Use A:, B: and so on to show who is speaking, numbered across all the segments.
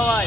A: ভাই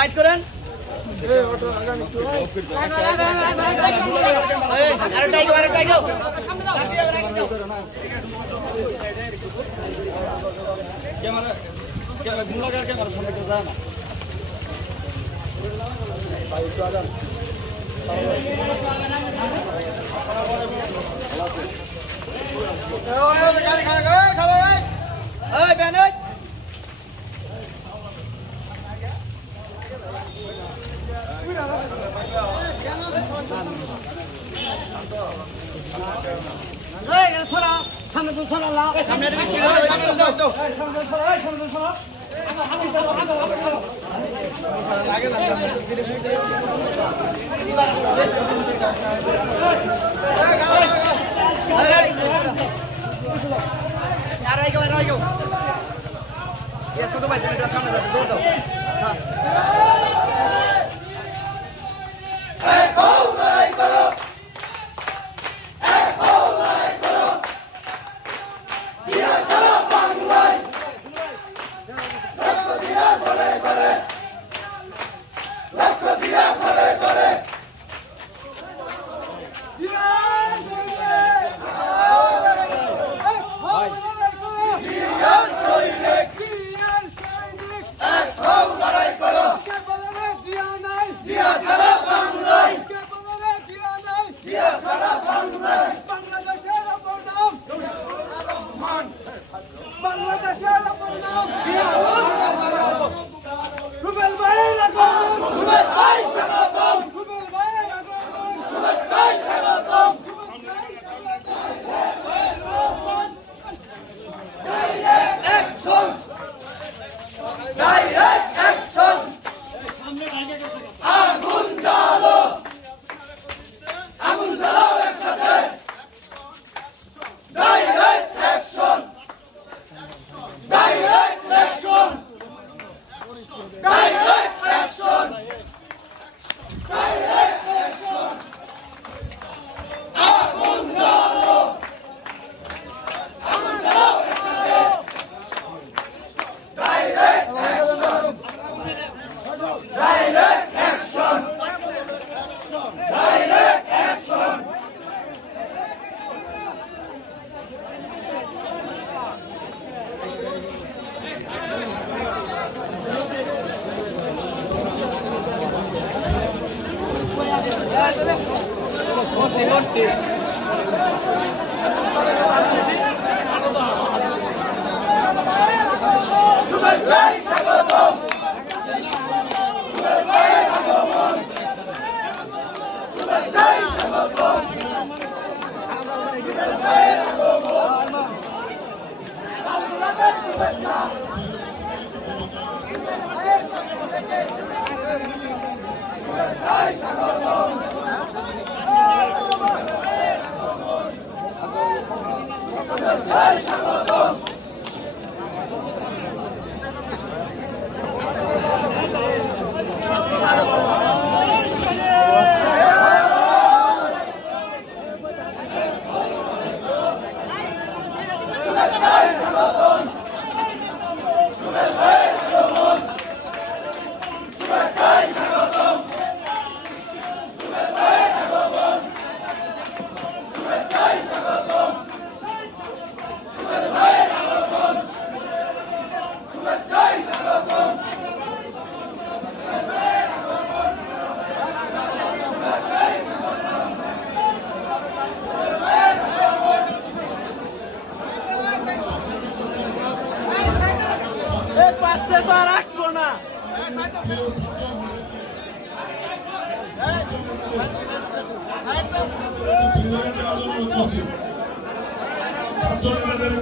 B: সাইড করেন। এই, আরেকটা আইগো, সামনে থেকে ঠিক আছে, সামনে একটু সামনে যাও, দৌড় দাও।
C: বাংলাদেশের Norte, norte. সংগঠন জয়
B: সংগঠন
A: পাশে তো আর রাখব না।
D: ছাত্র নেতাদের